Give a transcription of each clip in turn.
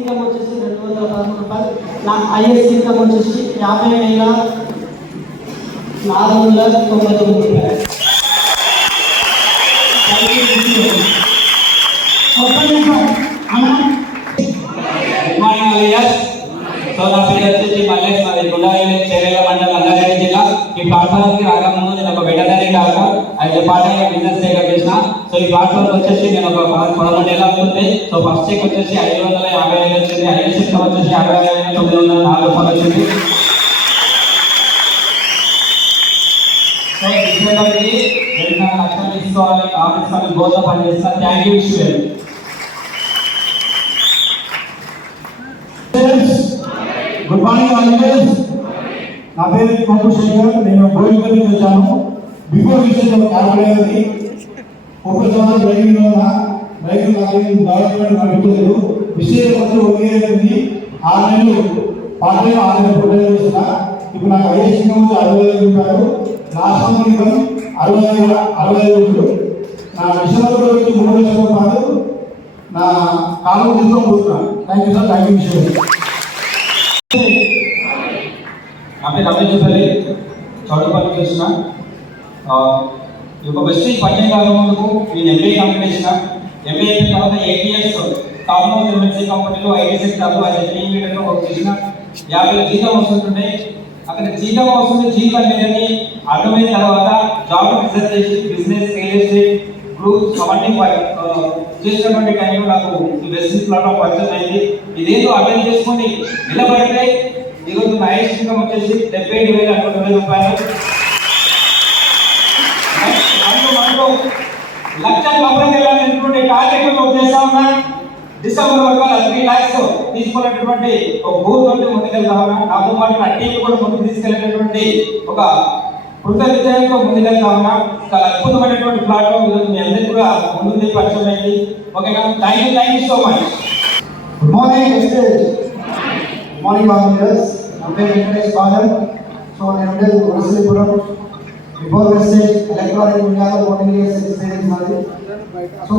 Income వచ్చేసి రెండు వందల పదమూడు రూపాయలు. నా ఐఎస్ ఇన్కమ్ వచ్చేసి యాభై వేల నాలుగు వందల తొంభై తొమ్మిది రూపాయలు. సో నా పేరు వచ్చేసి మల్లేష్ మరి గుండాలి చేరేల మండలం రంగారెడ్డి జిల్లా ఈ ప్లాట్ఫామ్ రాకముందు నేను ఒక వెటనరీ డాక్టర్ అయితే పార్ట్ బిజినెస్ చేయడం చేసిన సో ఈ ప్లాట్ఫామ్ వచ్చేసి నేను ఒక పద- పదకొండు ఏళ్ళ అవుతుంది సో ఫస్ట్ చెక్ వచ్చేసి ఐదు వందల యాభై ఐదు వచ్చింది ఐదు చెక్ వచ్చేసి యాభై ఐదు తొమ్మిది వందల నాలుగు రూపాయలు వచ్చింది సో బిజినెస్ రెండు లక్షలు తీసుకోవాలి ఆఫీస్ వాళ్ళు గోదా పని చేస్తున్నా థ్యాంక్ యూ విషయం గుడ్ మార్నింగ్ ఆల్వేస్ నా పేరు కొంపు శేఖర్ నేను గోవింద్ నుంచి వచ్చాను బిఫోర్ విషయంలో కార్పొరేటర్ని ఒక సంవత్సరం డ్రైవింగ్ ఉన్న డ్రైవింగ్ లాగింగ్ డెవలప్మెంట్ నడుపుతలేదు విషయం వచ్చి ఒక ఇయర్ ఉంది ఆరు నెలలు పార్ట్ ఆరు నెలలు చేసిన. ఇప్పుడు నాకు ఐఎస్ ముందు అరవై ఐదు రూపాయలు రాష్ట్రం అరవై ఐదు అరవై ఐదు రూపాయలు నా విషయంలో వచ్చి మూడు లక్షల రూపాయలు నా కాలం తీసుకొని పోతున్నాను thank you sir thank you విషయం నా పేరు రమేష్ జుపల్లి చౌడపల్లి కృష్ణ ఈ యొక్క వెస్టింగ్ పద్దెనిమిది కాలం ముందుకు నేను ఎంబీఏ కంప్లీట్ చేసిన. ఎంబీఏ అయిన తర్వాత eight years top most MNC కంపెనీలో ఐటీ సెక్టర్లో అయితే టీమ్ లీడర్గా వర్క్ చేసిన. యాభై జీతం వస్తుంటుండే అక్కడ జీతం వస్తుంది జీతం లేదని అర్థమైన తర్వాత జాబ్ రిజర్వ్ చేసి బిజినెస్ రియల్ ఎస్టేట్ గ్రూప్ అవన్నీ చేసినటువంటి టైంలో నాకు ఈ వెస్టింగ్ ప్లాట్ఫామ్ పరిచయం అయింది. ఇదేదో అర్థం చేసుకుని నిలబడితే ఈరోజు నా ఇన్కమ్ వచ్చేసి డెబ్బై ఏడు వేల అరవై తొమ్మిది రూపాయలు. లక్ష కంపెనీ వెళ్ళాలనుకుంటే టార్గెట్ వర్క్ చేస్తా ఉన్నా డిసెంబర్ వరకు అలా త్రీ ల్యాక్స్ తీసుకున్నటువంటి ఒక భూతోటి తోటి ముందుకెళ్తా ఉన్నా. నాతో పాటు నా టీం కూడా ముందుకు తీసుకెళ్ళేటటువంటి ఒక కృతజ్ఞతతో ముందుకెళ్తా ఉన్నా. చాలా అద్భుతమైనటువంటి ప్లాట్ఫామ్ మీ అందరికీ కూడా ముందు పరిచయం అయింది ఓకేనా thank you thank you so much good morning estate morning volunteers నా పేరు వెంకటేష్ బాలన్. సో నేను ఉండేది వలసలిపురం బిఫోర్ మెసేజ్ ఎలక్ట్రానిక్ ఇండియాలో ఫోర్టీన్ ఇయర్స్ ఎక్స్పీరియన్స్ మాది సో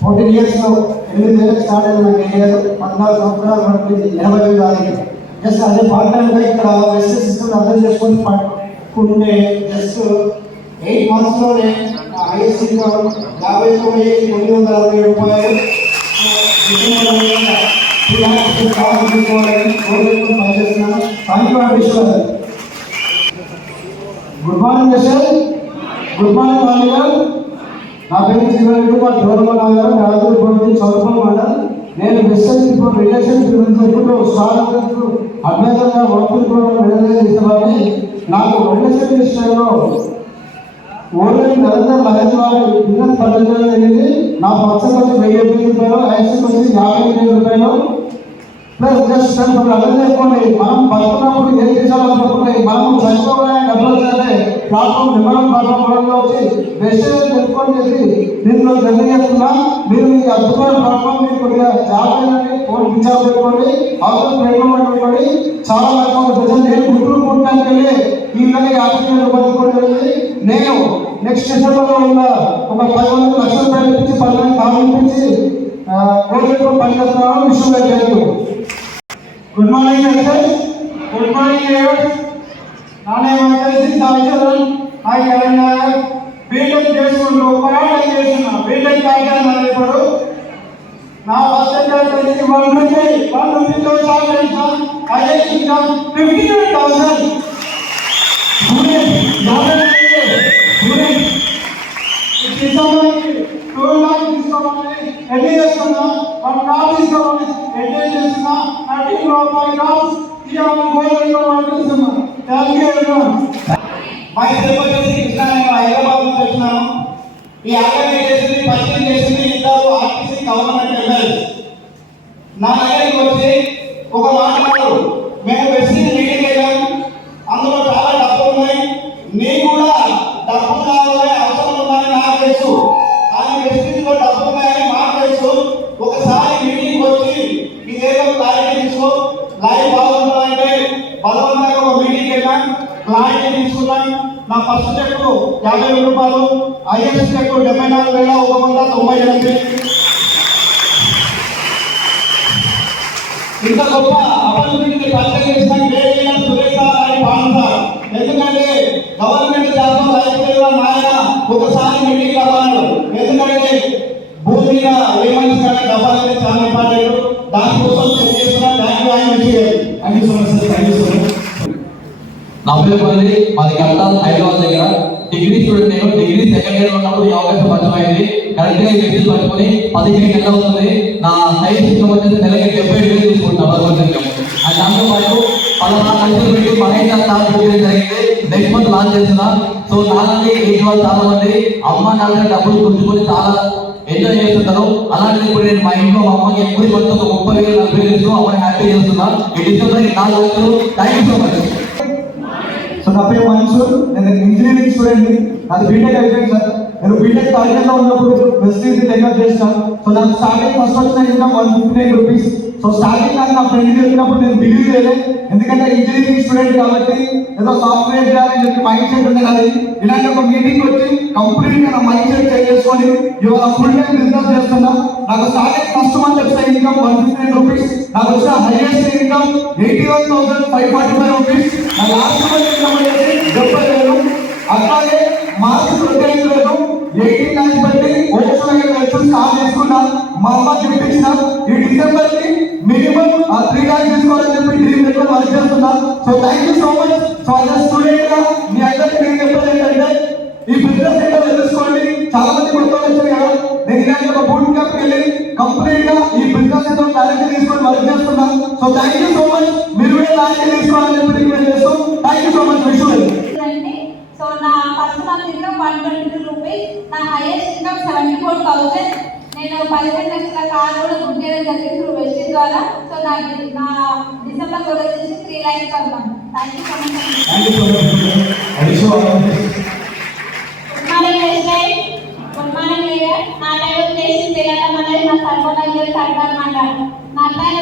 ఫోర్టీన్ ఇయర్స్లో ఎనిమిది వేలకు స్టార్ట్ అయిన నా కెరియర్ పద్నాలుగు సంవత్సరాలు వరకు ఎనభై వేలు రాలేదు జస్ట్ అదే పార్ట్ టైంగా ఇక్కడ వెస్టేజ్ సిస్టమ్ అర్థం చేసుకొని పట్టుకుంటే జస్ట్ ఎయిట్ మంత్స్లోనే నా హైయెస్ట్ ఇన్కమ్ యాభై తొమ్మిది తొమ్మిది వందల అరవై రూపాయలు good morning sir good morning నా పేరు శ్రీవారి మా గౌరవ నాగారు రాజుపూడి చదువుకున్న మండల్. నేను వెస్టర్న్ ఇప్పుడు రిలేషన్షిప్ గురించి ఇప్పుడు స్టార్ట్ అభ్యర్థంగా వర్కులు కూడా విడుదల చేసేవాడిని నాకు రిలేషన్ విషయంలో ఓన్లీ నిరంతరం మహేష్ వారి బిజినెస్ పద్ధతిలో జరిగింది నా పక్షం వచ్చి వెయ్యి రూపాయలు వచ్చి యాభై రూపాయలు ప్లస్ జస్ట్ మనం అర్థం చేసుకోండి మనం బతుకున్నప్పుడు ఏం చేసామనుకుంటే మనం చచ్చిపోవడానికి డబ్బులు చేస్తే ప్లాట్ఫామ్ నిమ్మలం ప్లాట్ఫామ్ కూడా వచ్చి వెస్టేజ్ పెట్టుకొని చెప్పి దీనిలో జర్నీ చేస్తున్నా మీరు ఈ అద్భుతమైన ప్లాట్ఫామ్ మీరు కొద్దిగా జాగ్రత్తగా ఫోన్ విచారం పెట్టుకోండి అవసరం ప్రేమ పెట్టుకోండి చాలా కష్టం ప్రజలు నేను గుంటూరు పుట్టానికి వెళ్ళి ఈ విధంగా యాభై వేల నేను నెక్స్ట్ డిసెంబర్లో ఉన్న ఒక పది వందల లక్షల రూపాయలు ఇప్పించి పది మంది కాలు ఇప్పించి కోరికతో పనిచేస్తున్నాను విషయంగా చేయదు good morning sir good morning నా నేమ్ వచ్చేసి సాయిచరణ్ హాయ్ కరణ్ బీటెక్ చేసుకుంటూ పోరాటం చేస్తున్నా బీటెక్ కాదు ఇప్పుడు నా ఫస్ట్ అటెంప్ట్ వచ్చేసి వన్ రూపీ వన్ రూపీతో స్టార్ట్ అదే ఇన్కమ్ ఫిఫ్టీ థౌసండ్ తీసుకోమని టూ లాక్ తీసుకోమని ఎన్ని చేస్తున్నాం వన్ కాప్ తీసుకోమని ఎన్ని చేస్తున్నా థర్టీ రూపాయలు కాప్స్ ఇవ్వమని గోల్డ్ ఇవ్వమని థ్యాంక్ యూ మా ఇద్దరు వచ్చేసి కృష్ణ నేను హైదరాబాద్ నుంచి వచ్చినాను ఈ ఆర్గనైజ్ చేసింది పరిచయం చేసింది ఇద్దరు ఆర్టీసీ గవర్నమెంట్ ఎంప్లాయీస్ నా యాభై వేల రూపాయలు ఐఎస్ చెక్ డెబ్బై నాలుగు వేల ఒక వంద తొంభై ఎనిమిది. ఇంత గొప్ప అభివృద్ధికి పరిచయం నా మాది కట్టాల్ హైదరాబాద్ దగ్గర. డిగ్రీ స్టూడెంట్ నేను. డిగ్రీ సెకండ్ ఇయర్ ఉన్నప్పుడు ఈ అవకాశం పరిచయమైంది. కరెక్ట్గా ఈ పట్టుకుని పదిహేను నెలలు అవుతుంది నా హైయెస్ట్ ఇన్కమ్ వచ్చేసి నెలకి డెబ్బై వేలు తీసుకుంటున్నా భగవంత్ ఇన్కమ్ అండ్ దాంతో పాటు పదహారు లక్షలు పెట్టి మహేంద్ర స్టార్ బుక్ చేయడం జరిగింది. నెక్స్ట్ మంత్ లాంచ్ చేస్తున్నా. సో నాలాంటి ఏజ్ వాళ్ళు చాలా మంది అమ్మ నాన్న డబ్బులు గుర్తుకొని చాలా ఎంజాయ్ చేస్తుంటారు. అలాంటిది ఇప్పుడు నేను మా ఇంట్లో మా అమ్మకి ఎప్పుడు మంత్ ముప్పై వేలు నలభై వేలు అమ్మని హ్యాపీ చేస్తున్నా. ఈ డిసెంబర్ నాలుగు లక్షలు thank you so much so నా పేరు మన్సూర్ నేను ఇంజనీరింగ్ స్టూడెంట్ అది బీటెక్ అయిపోయింది సార్. నేను బీటెక్ థర్డ్ ఉన్నప్పుడు వెస్టీజ్ టెక్అప్ చేస్తాను సో నాకు స్టార్టింగ్ ఫస్ట్ వచ్చిన income one fifty nine rupees so starting నాకు నా ఫ్రెండ్ చెప్పినప్పుడు నేను బిలీవ్ చేయలేదు ఎందుకంటే ఇంజనీరింగ్ స్టూడెంట్ కాబట్టి ఏదో సాఫ్ట్వేర్ చేయాలని చెప్పి మైండ్ సెట్ ఉంది అది ఇలాంటి ఒక మీటింగ్ వచ్చి కంప్లీట్గా నా మైండ్ సెట్ చేంజ్ చేసుకొని ఇవాళ ఫుల్ టైం బిజినెస్ చేస్తున్నా. నాకు స్టార్టింగ్ ఫస్ట్ మంత్ వచ్చిన income one fifty nine rupees నాకు వచ్చిన highest income eighty one thousand five forty five rupees నా లాస్ట్ మంత్ ఇన్కమ్ అనేది డెబ్బై వేలు అట్లాగే మార్చి ట్వంటీ ఐదు వేలు ఎయిటీన్ నైన్ బట్టి ఓషన్ వచ్చి స్టార్ట్ చేసుకున్నా. మా అమ్మ చూపించిన. ఈ డిసెంబర్కి మినిమం ఆ త్రీ ల్యాక్స్ తీసుకోవాలని చెప్పి డ్రీమ్ పెట్టుకొని వర్క్ చేస్తున్నా. So thank you so much so అదే స్టూడెంట్గా మీ అందరికీ నేను చెప్పేది ఏంటంటే ఈ బిజినెస్ ఏంటో తెలుసుకోండి. చాలా మంది కొత్త వచ్చారు కదా. నేను ఇలాంటి ఒక బూట్ క్యాంప్ వెళ్ళి so thank you so much మీరు కూడా క్లారిటీ తీసుకోవాలని చెప్పి రిక్వెస్ట్ చేస్తాం. థ్యాంక్ యూ సో మచ్ అండి సో నా month income one twenty two rupees నా highest income seventy four thousand నేను పదిహేను లక్షల కార్ కూడా బుక్ చేయడం జరిగింది త్రూ వెస్టిన్ ద్వారా. సో నా నా డిసెంబర్ కూడా వచ్చేసి త్రీ ల్యాక్స్ అన్నాను. Thank you so much thank you so much wish you all the best good morning వెస్టైన్ good morning leader నా టైం వచ్చేసి తిరగటం అనేది నా సర్వనగర్ సర్కార్ మండలం నా టైం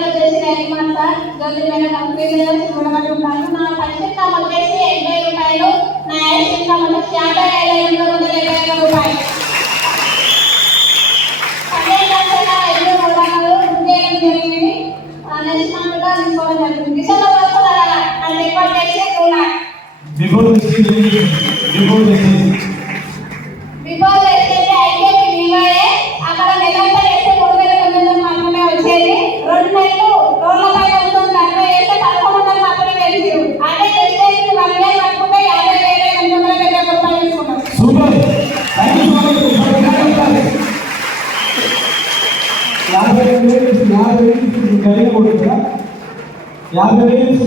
వచ్చేసి రేణుమాన్ సార్ జ్యోతి మేడం కంపెనీలో చూడబడుతున్నాను నా పరిశుద్ధ వచ్చేసి ఎనభై రూపాయలు నా యాష్ వచ్చేసి యాభై ఐదు ఎనిమిది వందల ఇరవై ఐదు రూపాయలు పదిహేను లక్షల ఐదు మూడు చేయడం జరిగింది నెక్స్ట్ తీసుకోవడం జరిగింది డిసెంబర్ వరకు నా రికార్డ్ చేసి to before this before this good morning అండి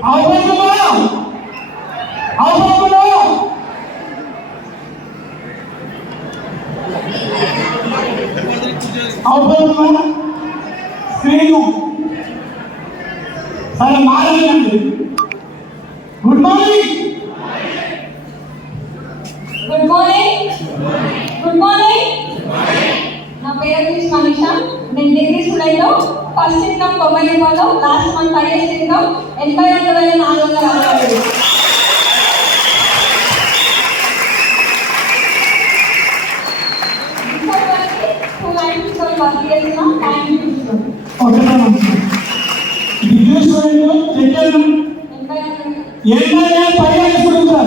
అవసరమా అవసరమా అవసరమా శ్రీను సరే మారండి good morning good morning good morning నా పేరు వచ్చేసి మనీష. నేను డిగ్రీ స్టూడెంట్ ఫస్ట్ ఇన్కమ్ తొంభై రూపాయలు లాస్ట్ మంత్ హైయెస్ట్ ఇన్కమ్ ఎనభై రెండు వేల నాలుగు వందల అరవై ఐదు. టూ లైన్స్ తీసుకొని వర్క్ చేస్తున్నాం టైం తీసుకున్నాం ఓకే డిగ్రీ స్టూడెంట్ చెయ్యాలి ఎనభై రెండు ఏమైనా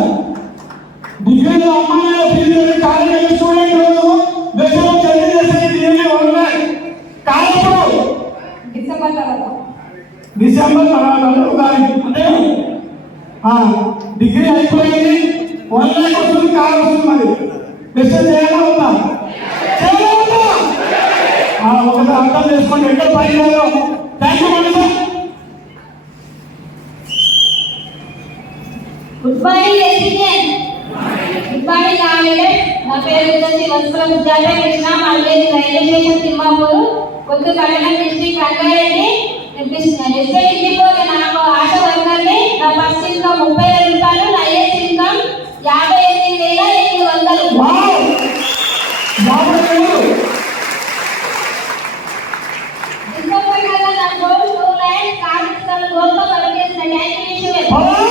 డిగ్రీలో అమ్మాయిల ఫీజు కాలేజీ స్టూడెంట్ దేశంలో చదివి చేసేది ఏమీ ఉన్నాయి కాలప్పుడు డిసెంబర్ తర్వాత డిసెంబర్ తర్వాత ఉగాది అంటే డిగ్రీ అయిపోయింది. వన్ ల్యాక్ వస్తుంది కార్ వస్తుంది మరి. డిస్కస్ చేయాలా ఉందా ఒకసారి అర్థం చేసుకోండి ఎక్కడ పైన thank you madam good morning STN నా పేరు వచ్చేసి వసుకుల కృష్ణ మా రైల్వే స్టేషన్ తిమ్మాపూరు కొత్త కళ్యాణ డిస్ట్రిక్ట్ రంగారెడ్డి ఎస్ఐ ఇంటిలో నాకు ఆశ వర్కర్ని నా ఫస్ట్ ముప్పై వేల రూపాయలు నా ఏజ్ ఇన్కమ్ యాభై ఎనిమిది వేల ఎనిమిది వందలు వావ్ యాభై వేలు డిసెంబర్ కల్లా నా గోల్ టూ ల్యాక్స్ కార్మికుల గోల్తో వర్క్ చేసిన థ్యాంక్ యూ పొలం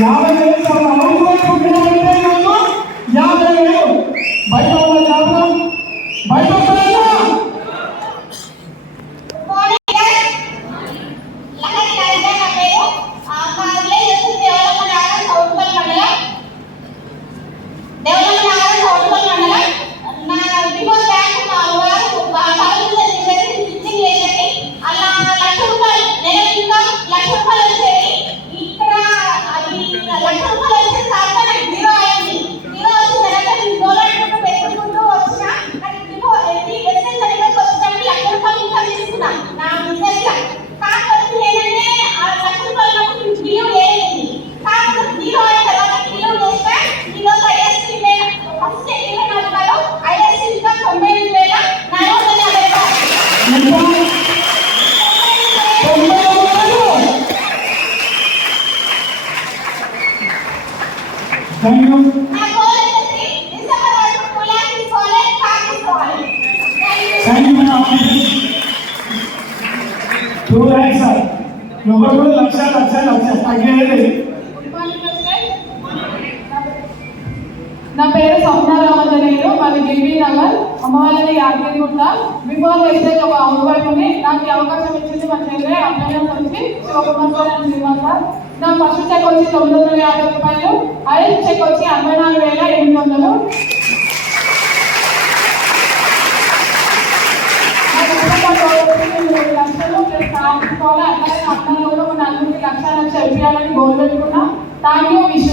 యాభై వేలు చాలా అవసరం యాభై వేలు. బయట టూ ల్యాక్స్ ఎవరు కూడా లక్ష లక్ష లక్ష తగ్గేది నా పేరు స్వప్న నేను మాది గిరివి నగర్. అమ్మవారిని యాదగిరిగుట్ట బిఫోర్ వేసేది ఒక హౌస్ వైఫ్ని నాకు అవకాశం ఇచ్చింది మా చెల్లె అభ్యర్థన వచ్చి శివకుమార్ సార్ శ్రీనివాస్ సార్. నా ఫస్ట్ చెక్ వచ్చి తొమ్మిది వందల యాభై రూపాయలు హైయెస్ట్ చెక్ వచ్చి అరవై నాలుగు వేల ఎనిమిది వందలు నా కుటుంబ గౌరవం వచ్చి మూడు లక్షలు ప్లస్ సాధించుకోవాలి అట్లాగే అర్థంలో కూడా మన నలుగురికి లక్ష లక్ష ఇవ్వాలని గోల్ పెట్టుకున్నా థ్యాంక్ యూ విష్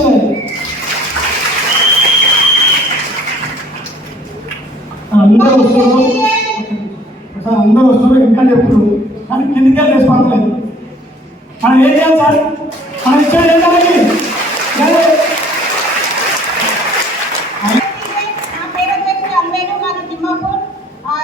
అందరూ వస్తున్నారు సార్ అందరూ వస్తున్నారు ఇంకా చెప్తున్నారు కానీ కిందికే రెస్పాన్స్ లేదు మనం ఏం చేయాలి సార్ మనం ఇచ్చేది ఏంటంటే నా పేరు వచ్చేసి అల్వేలు మాది తిమ్మాపూర్ ఆ,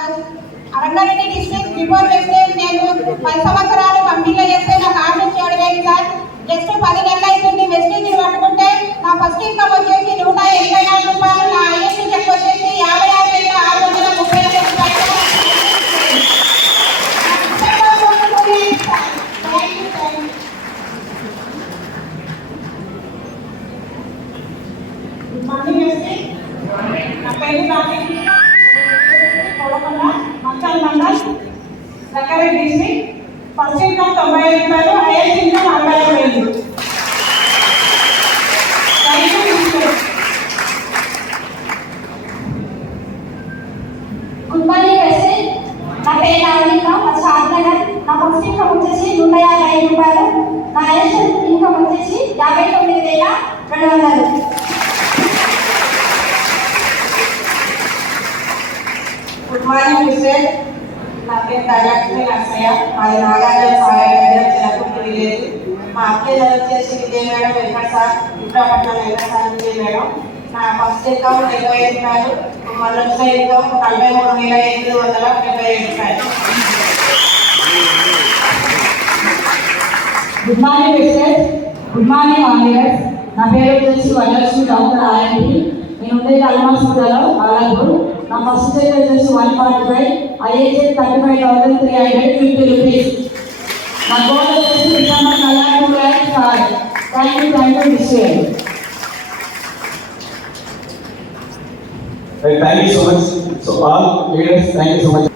రంగారెడ్డి డిస్ట్రిక్ట్ బిఫోర్ వేస్తే నేను పది సంవత్సరాలు కంపెనీలో చేస్తే నాకు ఆర్డర్ చేయడం సార్ జస్ట్ పది నెలలు అవుతుంది వెస్టేజ్ పట్టుకుంటే నా ఫస్ట్ ఇన్కమ్ వచ్చేసి నూట ఎనభై నాలుగు రూపాయలు నా ఐఎస్సీ చెక్ వచ్చేసి యాభై ఆరు వేల ఆరు వందల ముప్పై ఐదు రూపాయలు thank you thank you good morning ST నా పేరు Rajesh Kodakonda Manchala mandal Rangareddy district first income తొంభై ఐదు రూపాయలు హైయెస్ట్ ఇన్కమ్ అరవై ఐదు వేలు thank you mister. Good morning president నా పేరు నవనీత మా షాద్నగర్ నా ఫస్ట్ ఇన్కమ్ వచ్చేసి నూట యాభై ఐదు రూపాయలు నా హైయెస్ట్ ఇన్కమ్ వచ్చేసి యాభై తొమ్మిది వేల రెండు వందలు గుడ్ మార్నింగ్ మిస్టర్ నా పేరు ధనలక్ష్మి నర్సయ్య. మాది నాగార్జున సాగర్ దగ్గర చిన్నప్పుడు విలేజ్. మా అక్కయ్య వచ్చేసి Vijaya madam Venkata sir Visakhapatnam Venkata sir Vijaya madam. నా ఫస్ట్ ఇన్కమ్ డెబ్బై ఐదు రూపాయలు మళ్ళీ వచ్చిన ఇన్కమ్ నలభై మూడు వేల ఎనిమిది వందల డెబ్బై ఐదు రూపాయలు good morning mister good morning onliners నా పేరు వచ్చేసి వరలక్ష్మి డాక్టర్ ఆర్ఎంపి నేను ఉండేది అల్మాస్పురాలో బాలాపూర్. నా ఫస్ట్ రేట్ వచ్చేసి one forty five. ఐఏజే thirty five thousand three hundred fifty rupees. నా గోల్ వచ్చేసి డిసెంబర్ కల్లా two lakhs thank you thank you mister Right, thank you so much. So all leaders, thank you so much.